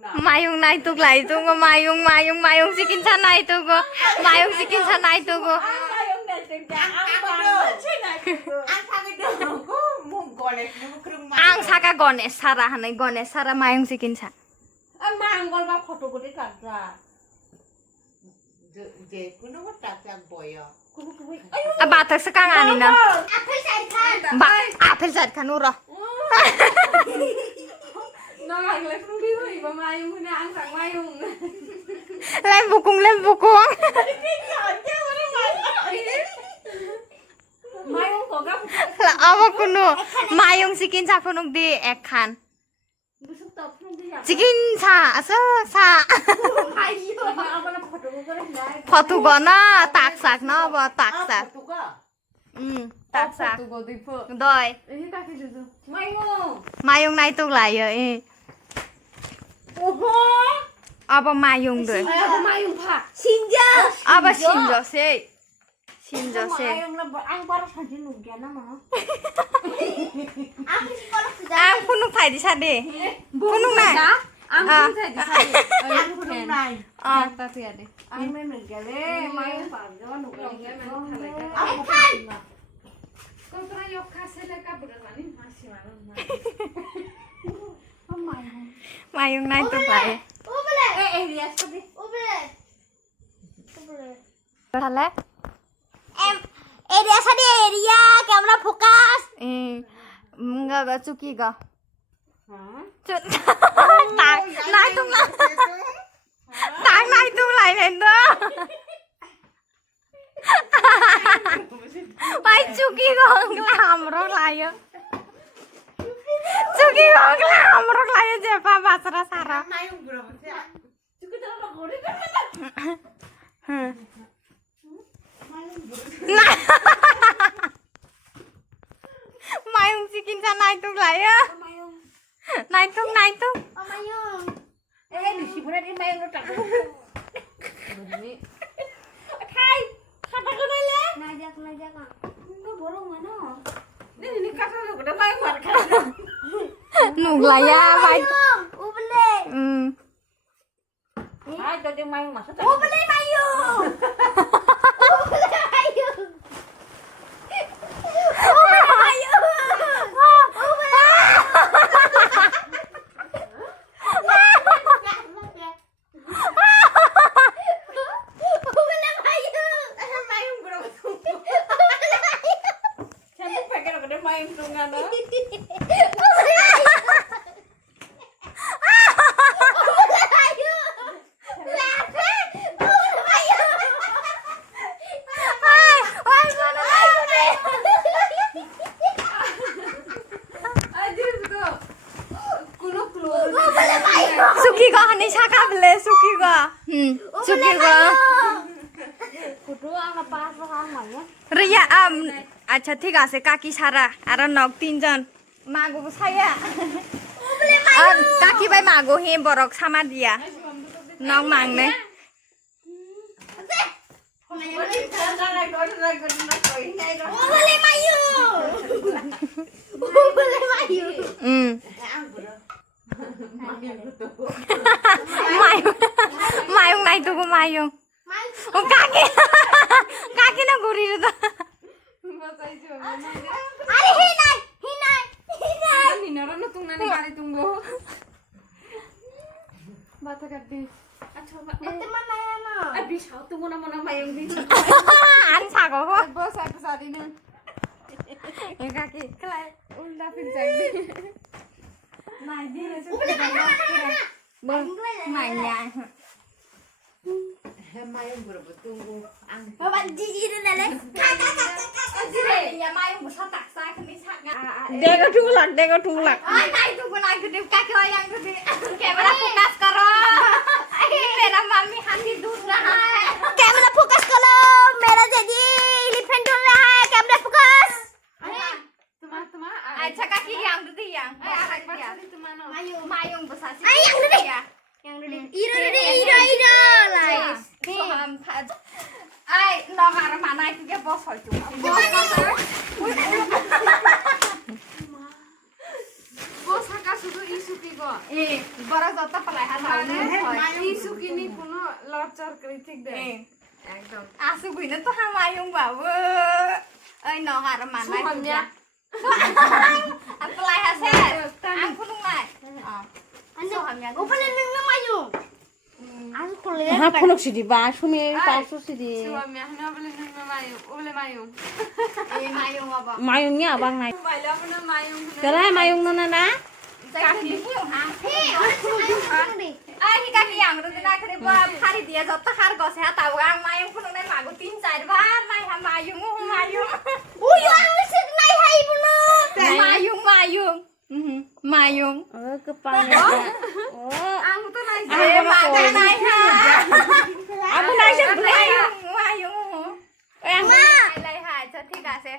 Mayung nai tuk lai tung go mayung sikin sa nai tung go mayung sikin sa nai tung go ang saka gones sara hanai gones sara mayung sikin sa manggol ba photo ko di kakak je kuno ko takak boyo batak sekang ani na apel sat kan uro Nói là không biết gì mà mai hôm nay ăn thằng mai không lem bukung mai không có gấp la awa kuno mayung sikin sa kunuk di ek khan busuk top không đi à sikin sa asa sa ai yo apa na photo ko ko lai photo go na tak sak na ba tak sak tak sak tụi cô đi phở doi ấy ta cái gì mai ngô mayung nai tuk lai yo oho aba mayung doi apa mai yung pha sinja aba sinjo se mai yung na ang para sa din ugya na mo ang si ko la ang punuk thai di sa de punuk nai ăn không thể đi sao ang ko nai ta thì đi ang men ugya le mai yung pa jo no ko lòng cái mình thằng này ang khan con trai yêu khá sẽ lấy cả bữa đó đi mà xí mà nó mayung nai tuk lai dia seperti thale em area sadi area camera focus nga ga chuki ga hả tak nai tuk lai tak nai tuk lai nen do pai chuki go nglam ro lai yo chuki go nglam ro lai yo je pa basra sara mai yung berapa sih cukup dalam kori mayung sikin sa nai tuk lai yo nai tuk mayung di sini di mayung lo tak ini Hai kata ko na le najak ah no borong mana ini kata lu udah main buat kan nuk lai ya bai ubele hai cho đi main mà sao ubele mayung ubele mayung suki go hani saka bele suki go suki go kudu ang pas ang manya Riya আচ্ছা ঠিক আছে কাকি সারা আর knock তিনজন মাগো ছায়া আর কাকি by মাগো হে বরক সামা দিয়া knock মাংনে ubele mayung mayung nai tuku mayung kaki kaki na guri ru Ari hinai ini nara nu tung nani kali tunggu bata kadi acha ba teman naya na abi sao tunggu nama nama yang di an sago ko bos aku saat ini kaki kelai udah pinjang di nai di bông mày nhà mayung berapa tunggu ang bapak jiji itu nale nhà mai không sao tạc sai không biết sao dega thu lạc ai này tụi con này cứ đi các cái yang cứ đi camera focus करो मेरा mummy हाथी दूध रहा है camera focus करो मेरा जजी elephant उड़ रहा है कैमरा फोकस teman-teman अच्छा काकी yang itu yang mayung mayung besar sih yang itu deh ya yang itu deh iro guys ai nó harap mana itu dia bos hồi chúng bos haka sudu isuki go baru ফলাই হাসাও কিছু কিনি কোনো লড়চড় করে ঠিক দে একদম আসু guinea তো হামায়ুং বাবু ওই নহার মানাই সুহামিয়া আর ফলাই হাসে আং ফুনুংলাই সুহামিয়া ওপরে নং মায়ু আজ কোলে হা ফলক সিদি বা শুনে পাঁচশো সিদি সুহামিয়া না বলে না মায়ু ওলে মায়ু এই মায়ুং বাবা মায়ুংnya abang naik বাইলে আপনা মায়ু kala mayung nona na কাকি ফুং হা হে আরে ai hi kaki yang ru na kre ba phari dia jot har gose ha tau ang mayung phunung nai magu 3-4 bar nai ha mayung ওই আমি সে নাই হাই বলো mayung mayung oh kepala oh ang to nai eh mata nai ha aku naik sih mayung mayung eh ang lai hai cha thik ase